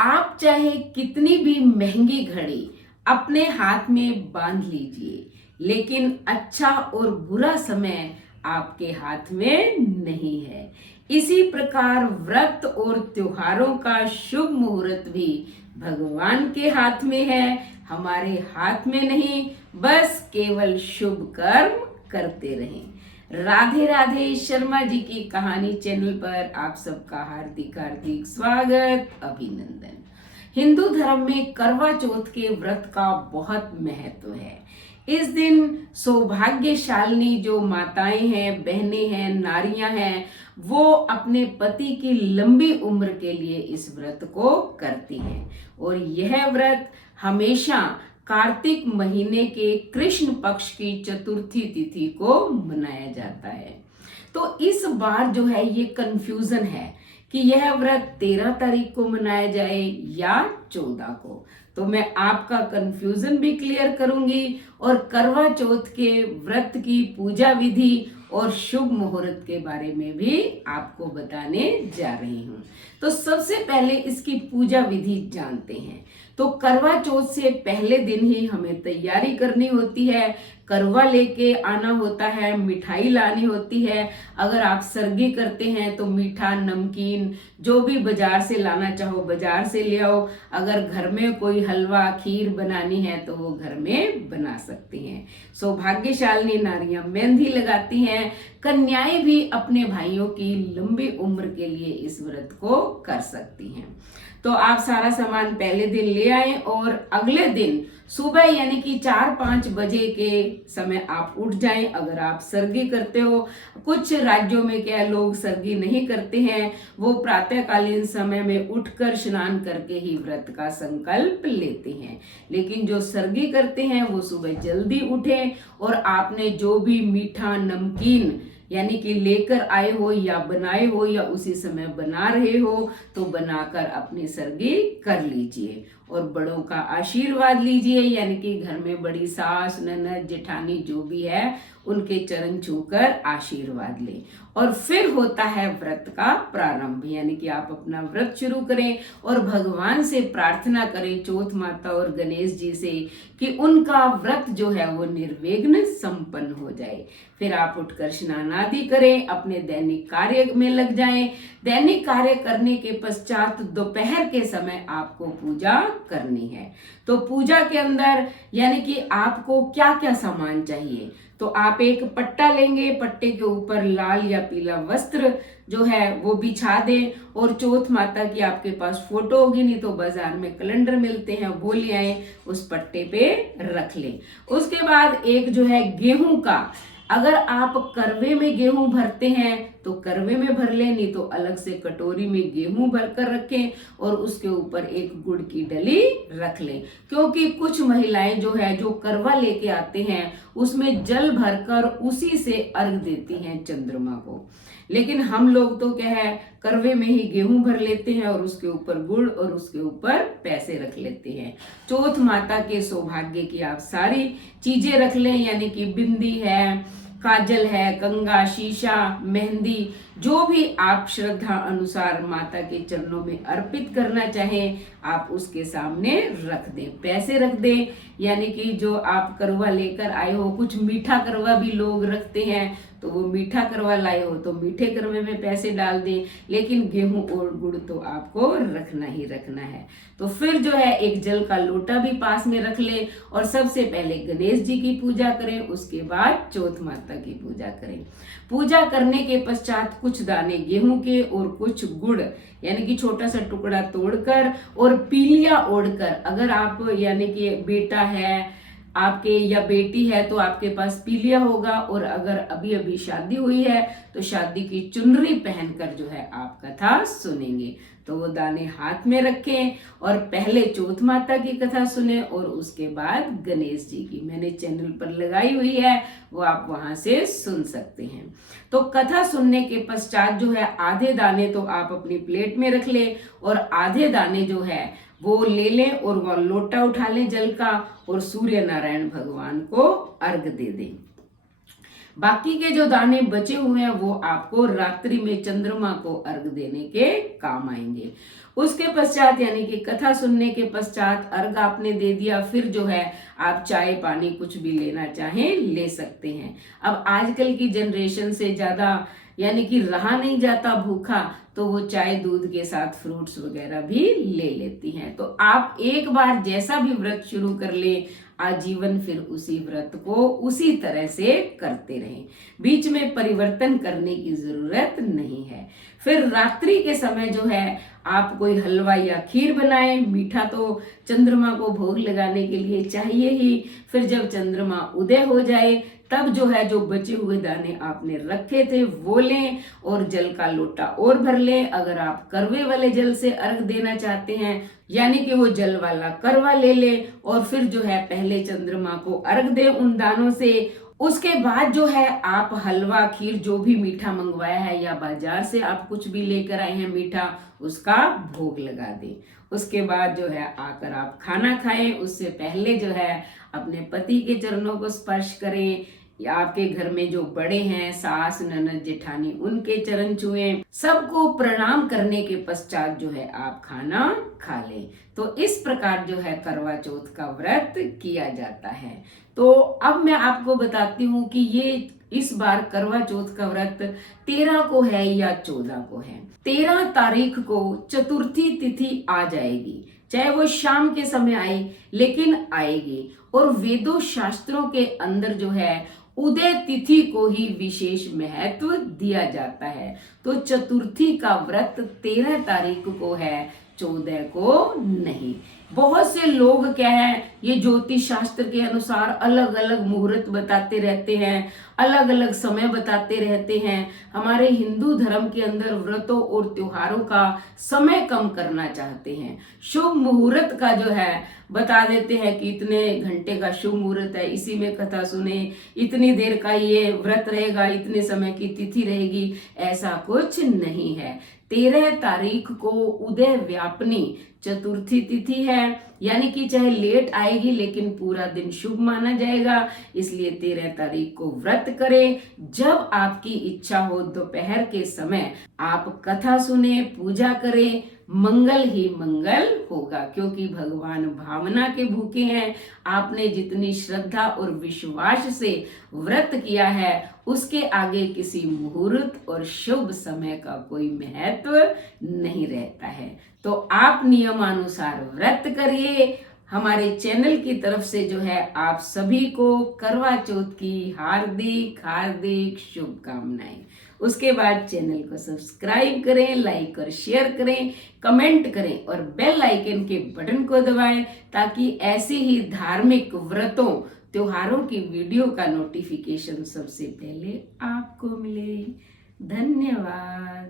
आप चाहे कितनी भी महंगी घड़ी अपने हाथ में बांध लीजिए, लेकिन अच्छा और बुरा समय आपके हाथ में नहीं है। इसी प्रकार व्रत और त्योहारों का शुभ मुहूर्त भी भगवान के हाथ में है, हमारे हाथ में नहीं। बस केवल शुभ कर्म करते रहें। राधे राधे। शर्मा जी की कहानी चैनल पर आप सबका हार्दिक हार्दिक स्वागत, अभिनंदन। हिंदू धर्म में करवा चौथ के व्रत का बहुत महत्व है। इस दिन सौभाग्यशालिनी जो माताएं हैं, बहनें हैं, नारियां हैं, वो अपने पति की लंबी उम्र के लिए इस व्रत को करती हैं। और यह व्रत हमेशा कार्तिक महीने के कृष्ण पक्ष की चतुर्थी तिथि को मनाया जाता है। तो इस बार जो है ये कंफ्यूजन है कि यह व्रत 13 तारीख को मनाया जाए या 14 को। तो मैं आपका कंफ्यूजन भी क्लियर करूंगी और करवा चौथ के व्रत की पूजा विधि और शुभ मुहूर्त के बारे में भी आपको बताने जा रही हूँ। तो सबसे पहले इसकी पूजा विधि जानते हैं। तो करवा चौथ से पहले दिन ही हमें तैयारी करनी होती है। करवा लेके आना होता है, मिठाई लानी होती है। अगर आप सरगी करते हैं तो मीठा, नमकीन जो भी बाजार से लाना चाहो बाजार से ले आओ। अगर घर में कोई हलवा, खीर बनानी है तो वो घर में बना सकती हैं। सौभाग्यशालिनी नारियां मेहंदी लगाती हैं। कन्याएं भी अपने भाइयों की लंबी उम्र के लिए इस व्रत को कर सकती हैं। तो आप सारा सामान पहले दिन ले आए और अगले दिन सुबह यानी कि 4-5 बजे के समय आप उठ जाएं। अगर आप सरगी करते हो, कुछ राज्यों में क्या लोग सरगी नहीं करते हैं, वो प्रातःकालीन समय में उठकर स्नान करके ही व्रत का संकल्प लेते हैं। लेकिन जो सरगी करते हैं वो सुबह जल्दी उठें और आपने जो भी मीठा, नमकीन यानी कि लेकर आए हो या बनाए हो या उसी समय बना रहे हो तो बनाकर अपनी सरगी कर लीजिए और बड़ों का आशीर्वाद लीजिए। यानी कि घर में बड़ी सास, ननद, जेठानी जो भी है उनके चरण छूकर आशीर्वाद लें। और फिर होता है व्रत का प्रारंभ, यानी कि आप अपना व्रत शुरू करें और भगवान से प्रार्थना करें, चौथ माता और गणेश जी से, कि उनका व्रत जो है वो निर्विघ्न संपन्न हो जाए। फिर आप उठकर स्नान आदि करें, अपने दैनिक कार्य में लग जाएं। दैनिक कार्य करने के पश्चात दोपहर के समय आपको पूजा करनी है। तो पूजा के अंदर यानी कि आपको क्या क्या सामान चाहिए, तो आप एक पट्टा लेंगे, पट्टे के ऊपर लाल या पीला वस्त्र जो है वो बिछा दें और चौथ माता की आपके पास फोटो होगी, नहीं तो बाजार में कैलेंडर मिलते हैं वो ले आए, उस पट्टे पे रख लें। उसके बाद एक जो है गेहूं का, अगर आप करवे में गेहूं भरते हैं तो करवे में भर लें, नहीं तो अलग से कटोरी में गेहूं भरकर रखें और उसके ऊपर एक गुड़ की डली रख लें। क्योंकि कुछ महिलाएं जो है जो करवा लेके आते हैं उसमें जल भरकर उसी से अर्घ देती हैं चंद्रमा को। लेकिन हम लोग तो क्या है, करवे में ही गेहूं भर लेते हैं और उसके ऊपर गुड़ और उसके ऊपर पैसे रख लेते हैं। चौथ माता के सौभाग्य की आप सारी चीजें रख लें, यानी कि बिंदी है, काजल है, कंगा, शीशा, मेहंदी, जो भी आप श्रद्धा अनुसार माता के चरणों में अर्पित करना चाहें आप उसके सामने रख दें। पैसे रख दें, यानी कि जो आप करवा लेकर आए हो, कुछ मीठा करवा भी लोग रखते हैं, तो वो मीठा करवा लाए हो तो मीठे करवे में पैसे डाल दें, लेकिन गेहूं और गुड़ तो आपको रखना ही रखना है। तो फिर जो है एक जल का लोटा भी पास में रख ले और सबसे पहले गणेश जी की पूजा करें, उसके बाद चौथ माता की पूजा करें। पूजा करने के पश्चात कुछ दाने गेहूं के और कुछ गुड़ यानी कि छोटा सा टुकड़ा तोड़कर और पीलिया ओढ़कर, अगर आप यानी कि बेटा है आपके या बेटी है तो आपके पास पीलिया होगा, और अगर अभी अभी शादी हुई है तो शादी की चुनरी पहनकर जो है आप कथा सुनेंगे। तो वो दाने हाथ में रखें और पहले चौथ माता की कथा सुने और उसके बाद गणेश जी की मैंने चैनल पर लगाई हुई है, वो आप वहां से सुन सकते हैं। तो कथा सुनने के पश्चात जो है आधे दाने तो आप अपनी प्लेट में रख ले और आधे दाने जो है वो ले लें और वह लोटा उठा लें जल का और सूर्य नारायण भगवान को अर्घ दे दें। बाकी के जो दाने बचे हुए हैं वो आपको रात्रि में चंद्रमा को अर्घ देने के काम आएंगे। उसके पश्चात यानी कि कथा सुनने के पश्चात अर्घ आपने दे दिया, फिर जो है आप चाय पानी कुछ भी लेना चाहें ले सकते हैं। अब आजकल की जनरेशन से ज्यादा यानी कि रहा नहीं जाता भूखा, तो वो चाय दूध के साथ फ्रूट्स वगैरह भी ले लेती हैं। तो आप एक बार जैसा भी व्रत शुरू कर ले, आजीवन फिर उसी व्रत को उसी तरह से करते रहें, बीच में परिवर्तन करने की जरूरत नहीं है। फिर रात्रि के समय जो है आप कोई हलवा या खीर बनाएं। मीठा तो चंद्रमा को भोग लगाने के लिए चाहिए ही। फिर जब चंद्रमा उदय हो जाए तब जो है जो बचे हुए दाने आपने रखे थे वो लें और जल का लोटा और भर लें। अगर आप करवे वाले जल से अर्घ देना चाहते हैं यानी कि वो जल वाला करवा ले ले और फिर जो है पहले चंद्रमा को अर्घ दे उन दानों से। उसके बाद जो है आप हलवा खीर जो भी मीठा मंगवाया है या बाजार से आप कुछ भी लेकर आए हैं मीठा, उसका भोग लगा दें। उसके बाद जो है आकर आप खाना खाएं। उससे पहले जो है अपने पति के चरणों को स्पर्श करें या आपके घर में जो बड़े हैं सास ननद जेठानी उनके चरण छुएं। सबको प्रणाम करने के पश्चात जो है आप खाना खा लें। तो इस प्रकार जो है करवा चौथ का व्रत किया जाता है। तो अब मैं आपको बताती हूँ कि ये इस बार करवा चौथ का व्रत 13 को है या 14 को है। 13 तारीख को चतुर्थी तिथि आ जाएगी, चाहे वो शाम के समय आए लेकिन आएगी। और वेदों शास्त्रों के अंदर जो है उदय तिथि को ही विशेष महत्व दिया जाता है। तो चतुर्थी का व्रत 13 तारीख को है, 14 को नहीं। बहुत से लोग क्या है ये ज्योतिष शास्त्र के अनुसार अलग अलग मुहूर्त बताते रहते हैं, अलग अलग समय बताते रहते हैं। हमारे हिंदू धर्म के अंदर व्रतों और त्योहारों का समय कम करना चाहते हैं। शुभ मुहूर्त का जो है बता देते हैं कि इतने घंटे का शुभ मुहूर्त है, इसी में कथा सुने, इतनी देर का ये व्रत रहेगा, इतने समय की तिथि रहेगी। ऐसा कुछ नहीं है। 13 तारीख को उदय व्यापनी चतुर्थी तिथि है, यानी कि चाहे लेट आएगी लेकिन पूरा दिन शुभ माना जाएगा। इसलिए 13 तारीख को व्रत करें। जब आपकी इच्छा हो दोपहर के समय आप कथा सुने, पूजा करें, मंगल ही मंगल होगा। क्योंकि भगवान भावना के भूखे हैं। आपने जितनी श्रद्धा और विश्वास से व्रत किया है उसके आगे किसी मुहूर्त और शुभ समय का कोई महत्व नहीं रहता है। तो आप नियमानुसार व्रत करिए। हमारे चैनल की तरफ से जो है आप सभी को करवा चौथ की हार्दिक हार्दिक शुभकामनाएं। उसके बाद चैनल को सब्सक्राइब करें, लाइक और शेयर करें, कमेंट करें और बेल आइकन के बटन को दबाएं ताकि ऐसे ही धार्मिक व्रतों त्योहारों की वीडियो का नोटिफिकेशन सबसे पहले आपको मिले। धन्यवाद।